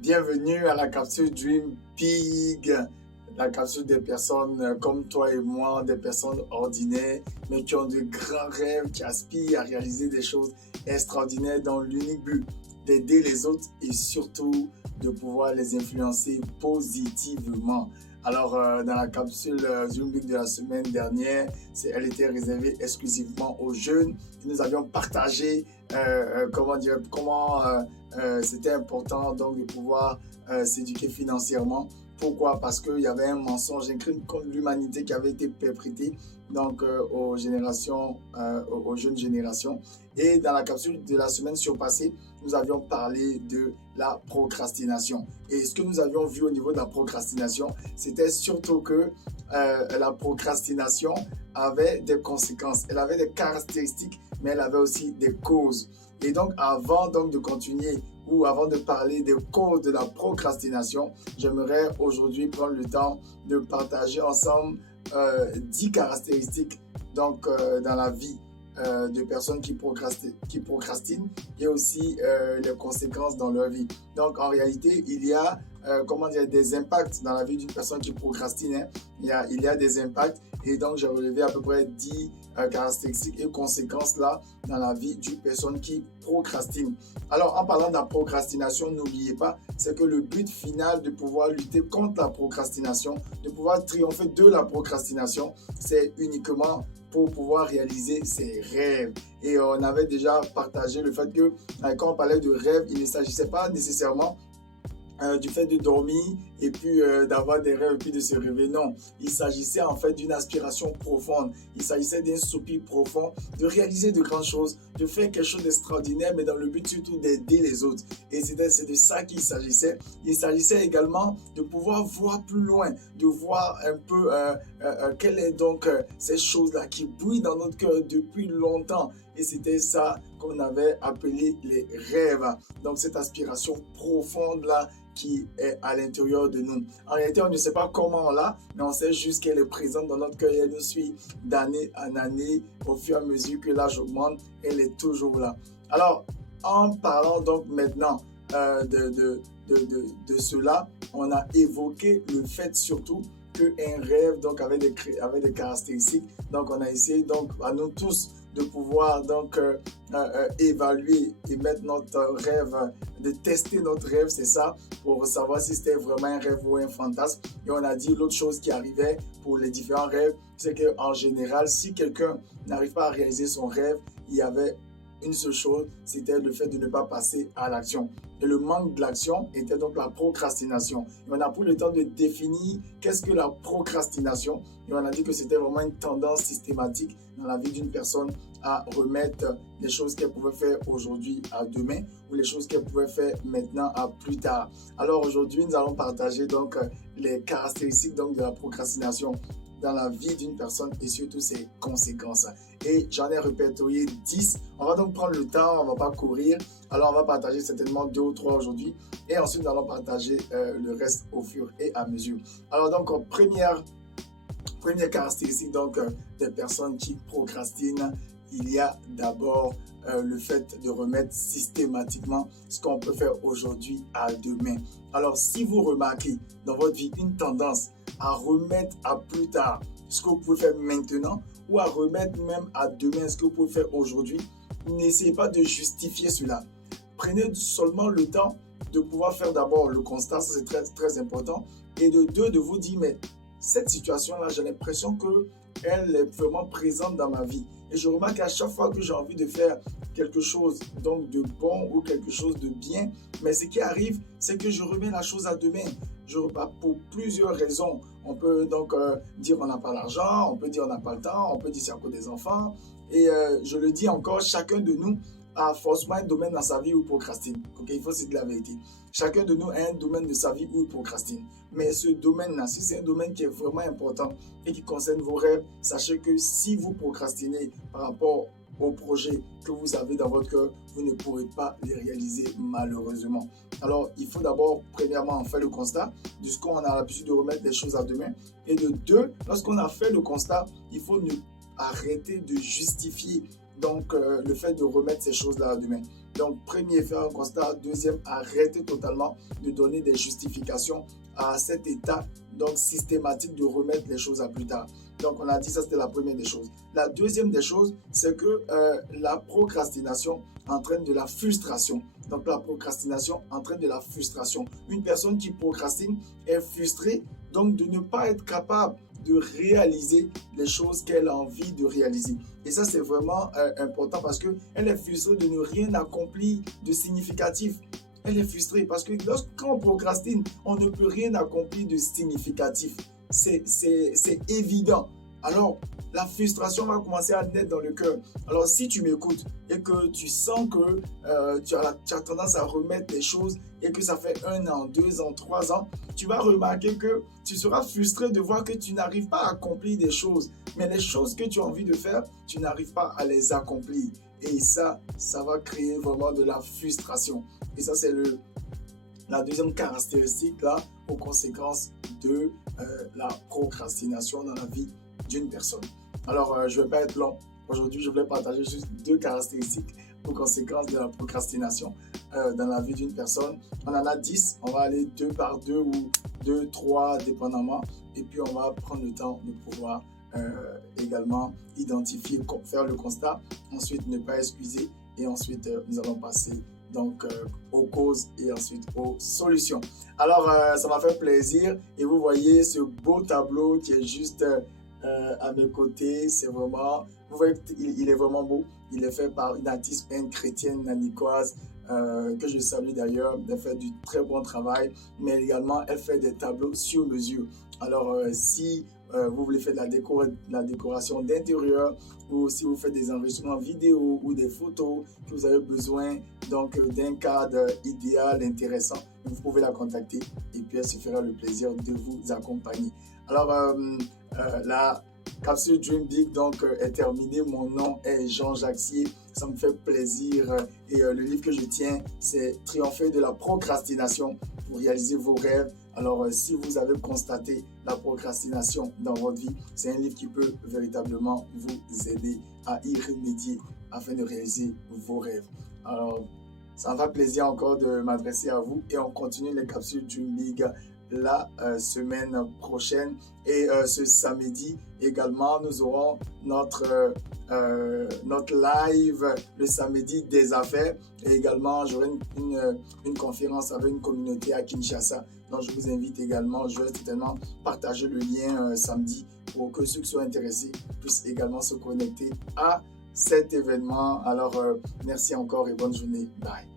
Bienvenue à la capsule Dream Big, la capsule des personnes comme toi et moi, des personnes ordinaires, mais qui ont de grands rêves, qui aspirent à réaliser des choses extraordinaires dans l'unique but d'aider les autres et surtout de pouvoir les influencer positivement. Alors, dans la capsule Dream Big de la semaine dernière, elle était réservée exclusivement aux jeunes. Nous avions partagé comment c'était important donc de pouvoir s'éduquer financièrement. Pourquoi? Parce qu'il y avait un mensonge, un crime contre l'humanité qui avait été perpétré donc aux jeunes générations. Et dans la capsule de la semaine surpassée, nous avions parlé de la procrastination. Et ce que nous avions vu au niveau de la procrastination, c'était surtout que la procrastination avait des conséquences. Elle avait des caractéristiques, mais elle avait aussi des causes. Et donc, avant donc de continuer ou avant de parler des causes de la procrastination, j'aimerais aujourd'hui prendre le temps de partager ensemble 10 caractéristiques donc, dans la vie de personnes qui procrastinent et aussi les conséquences dans leur vie. Donc, en réalité, il y a des impacts dans la vie d'une personne qui procrastine. Hein. Il y a des impacts et donc j'ai relevé à peu près 10 caractéristiques et conséquences là dans la vie d'une personne qui procrastine. Alors, en parlant de la procrastination, n'oubliez pas, c'est que le but final de pouvoir lutter contre la procrastination, de pouvoir triompher de la procrastination, c'est uniquement pour pouvoir réaliser ses rêves. Et on avait déjà partagé le fait que quand on parlait de rêve, il ne s'agissait pas nécessairement du fait de dormir et puis d'avoir des rêves et puis de se réveiller. Non, il s'agissait en fait d'une aspiration profonde. Il s'agissait d'un soupir profond, de réaliser de grandes choses, de faire quelque chose d'extraordinaire, mais dans le but surtout d'aider les autres. Et c'est de ça qu'il s'agissait. Il s'agissait également de pouvoir voir plus loin, de voir un peu quelles est donc ces choses-là qui brillent dans notre cœur depuis longtemps. Et c'était ça qu'on avait appelé les rêves. Donc cette aspiration profonde-là qui est à l'intérieur de nous. En réalité, on ne sait pas comment on l'a, mais on sait juste qu'elle est présente dans notre cœur et elle nous suit d'année en année. Au fur et à mesure que l'âge augmente, elle est toujours là. Alors, en parlant donc maintenant de cela, on a évoqué le fait surtout qu'un rêve donc avait des caractéristiques. Donc, on a essayé donc à nous tous de pouvoir donc évaluer et mettre notre rêve, de tester notre rêve, c'est ça, pour savoir si c'était vraiment un rêve ou un fantasme. Et on a dit l'autre chose qui arrivait pour les différents rêves, c'est qu'en général, si quelqu'un n'arrive pas à réaliser son rêve, il y avait une seule chose, c'était le fait de ne pas passer à l'action. Et le manque de l'action était donc la procrastination. Et on a pris le temps de définir qu'est-ce que la procrastination. Et on a dit que c'était vraiment une tendance systématique dans la vie d'une personne à remettre les choses qu'elle pouvait faire aujourd'hui à demain ou les choses qu'elle pouvait faire maintenant à plus tard. Alors aujourd'hui, nous allons partager donc les caractéristiques donc de la procrastination dans la vie d'une personne et surtout ses conséquences. Et j'en ai répertorié 10. On va donc prendre le temps, on ne va pas courir. Alors on va partager certainement 2 ou 3 aujourd'hui et ensuite nous allons partager le reste au fur et à mesure. Alors donc première caractéristique donc des personnes qui procrastinent, il y a d'abord le fait de remettre systématiquement ce qu'on peut faire aujourd'hui à demain. Alors si vous remarquez dans votre vie une tendance à remettre à plus tard ce que vous pouvez faire maintenant ou à remettre même à demain ce que vous pouvez faire aujourd'hui, n'essayez pas de justifier cela. Prenez seulement le temps de pouvoir faire d'abord le constat, ça c'est très, très important, et de deux, de vous dire, mais cette situation-là, j'ai l'impression qu'elle est vraiment présente dans ma vie. Et je remarque qu'à chaque fois que j'ai envie de faire quelque chose donc de bon ou quelque chose de bien, mais ce qui arrive, c'est que je remets la chose à demain. Pour plusieurs raisons. On peut donc dire on n'a pas l'argent, on peut dire on n'a pas le temps, on peut dire c'est à cause des enfants. Et je le dis encore, chacun de nous a forcément un domaine dans sa vie où il procrastine. Okay? Il faut se dire la vérité. Chacun de nous a un domaine de sa vie où il procrastine. Mais ce domaine-là, si c'est un domaine qui est vraiment important et qui concerne vos rêves, sachez que si vous procrastinez par rapport aux projets que vous avez dans votre cœur, vous ne pourrez pas les réaliser malheureusement. Alors, il faut d'abord, premièrement, faire le constat de ce qu'on a l'habitude de remettre les choses à demain. Et de deux, lorsqu'on a fait le constat, il faut arrêter de justifier donc le fait de remettre ces choses-là demain. Donc, premier, faire un constat. Deuxième, arrêter totalement de donner des justifications à cet état donc systématique de remettre les choses à plus tard. Donc, on a dit ça, c'était la première des choses. La deuxième des choses, c'est que la procrastination entraîne de la frustration. Donc, la procrastination entraîne de la frustration. Une personne qui procrastine est frustrée, donc de ne pas être capable de réaliser les choses qu'elle a envie de réaliser. Et ça, c'est vraiment important parce qu'elle est frustrée de ne rien accomplir de significatif. Elle est frustrée parce que lorsqu'on procrastine, on ne peut rien accomplir de significatif. C'est évident. Alors, la frustration va commencer à naître dans le cœur. Alors, si tu m'écoutes et que tu sens que tu as tendance à remettre les choses et que ça fait 1 an, 2 ans, 3 ans, tu vas remarquer que tu seras frustré de voir que tu n'arrives pas à accomplir des choses. Mais les choses que tu as envie de faire, tu n'arrives pas à les accomplir. Et ça va créer vraiment de la frustration. Et ça, c'est la deuxième caractéristique là, aux conséquences de la procrastination dans la vie d'une personne. Alors, je ne vais pas être long. Aujourd'hui, je voulais partager juste 2 caractéristiques aux conséquences de la procrastination dans la vie d'une personne. On en a 10. On va aller 2 par 2 ou 2, 3, dépendamment. Et puis, on va prendre le temps de pouvoir également identifier, faire le constat. Ensuite, ne pas excuser. Et ensuite, nous allons passer donc aux causes et ensuite aux solutions. Alors, ça m'a fait plaisir. Et vous voyez ce beau tableau qui est juste à mes côtés. C'est vraiment, vous voyez qu'il est vraiment beau. Il est fait par une artiste peintre chrétienne nanicoise que je salue d'ailleurs. Elle fait du très bon travail, mais également elle fait des tableaux sur mesure. Alors si vous voulez faire de la décoration d'intérieur ou si vous faites des enregistrements vidéo ou des photos que vous avez besoin donc d'un cadre idéal, intéressant, vous pouvez la contacter et puis elle se fera le plaisir de vous accompagner. Alors la capsule Dream Big donc est terminée. Mon nom est Jean Jacquier. Ça me fait plaisir et le livre que je tiens, c'est Triompher de la procrastination pour réaliser vos rêves. Alors, si vous avez constaté la procrastination dans votre vie, c'est un livre qui peut véritablement vous aider à y remédier afin de réaliser vos rêves. Alors, ça me fait plaisir encore de m'adresser à vous et on continue les capsules Dream Big la semaine prochaine. Et ce samedi également, nous aurons notre live le samedi des affaires. Et également, j'aurai une conférence avec une communauté à Kinshasa. Donc, je vous invite également, je vais certainement partager le lien samedi pour que ceux qui sont intéressés puissent également se connecter à cet événement. Alors, merci encore et bonne journée. Bye.